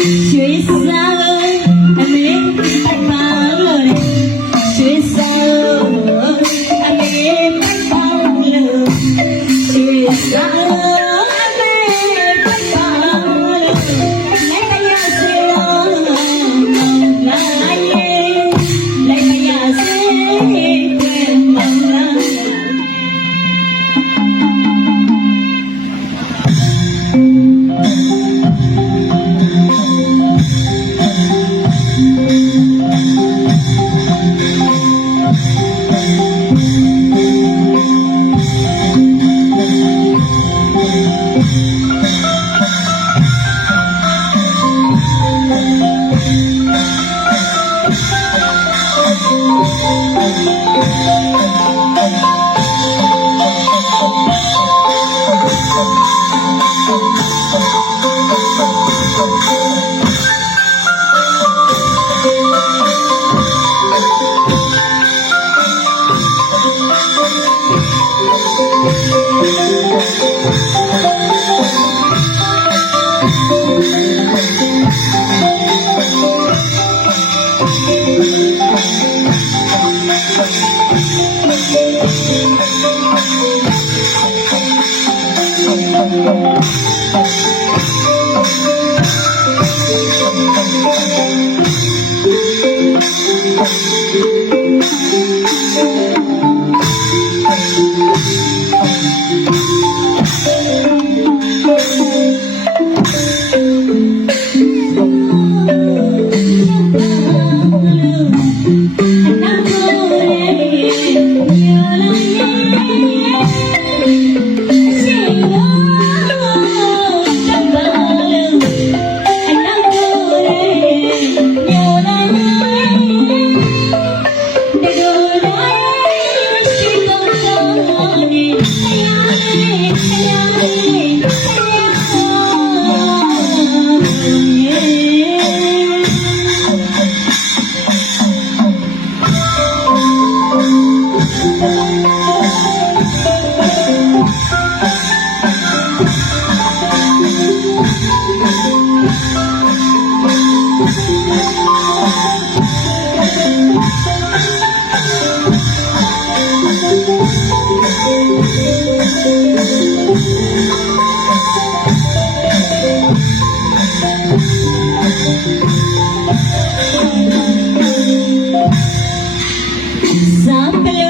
Yeah. Música അടുക്കളയിൽ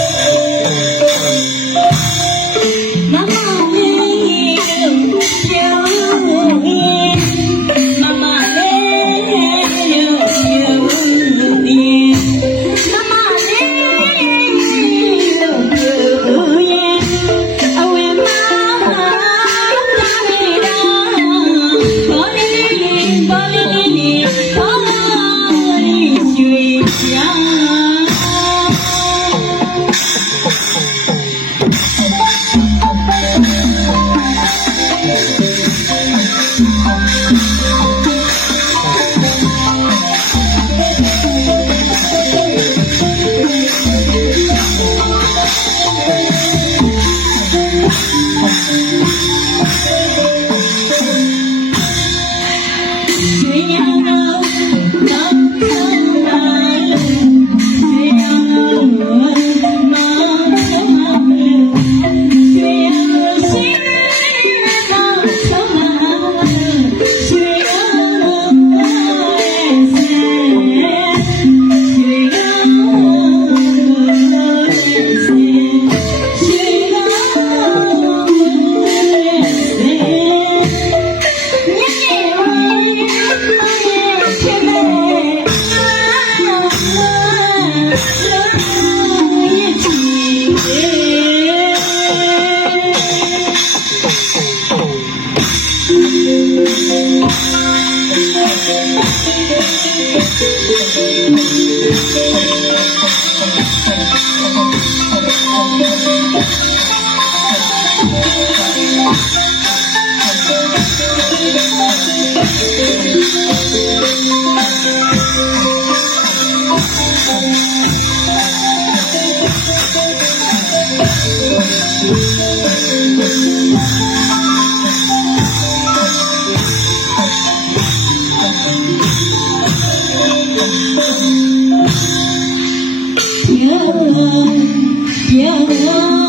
一季。Yeah, yeah.